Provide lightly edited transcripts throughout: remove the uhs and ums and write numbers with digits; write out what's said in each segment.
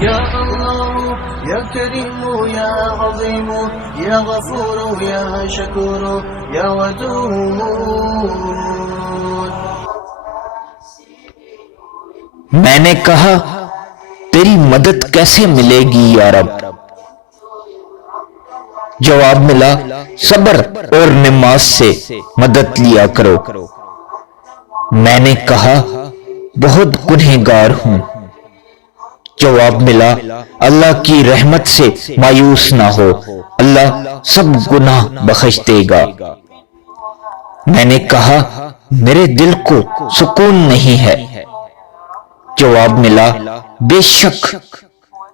یا اللہ یا کریم یا عظیم یا غفور یا شکور یا ودود. میں نے کہا تیری مدد کیسے ملے گی یا رب؟ جواب ملا صبر اور نماز سے مدد لیا کرو. میں نے کہا بہت گنہگار ہوں. جواب ملا اللہ کی رحمت سے مایوس نہ ہو، اللہ سب گناہ بخش دے گا. میں نے کہا میرے دل کو سکون نہیں ہے. جواب ملا بے شک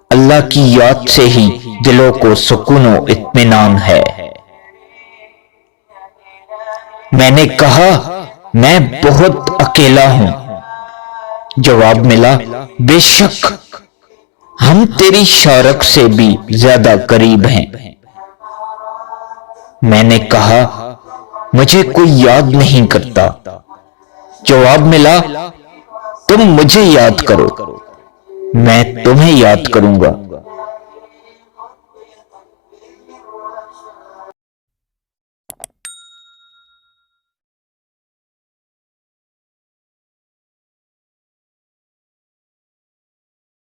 اللہ کی یاد سے ہی دلوں کو سکون و اطمینان ہے. میں نے کہا میں بہت اکیلا ہوں. جواب ملا بے شک ہم تیری شارک سے بھی زیادہ قریب ہیں. میں نے کہا مجھے کوئی یاد نہیں کرتا. جواب ملا تم مجھے یاد کرو، میں تمہیں یاد کروں گا.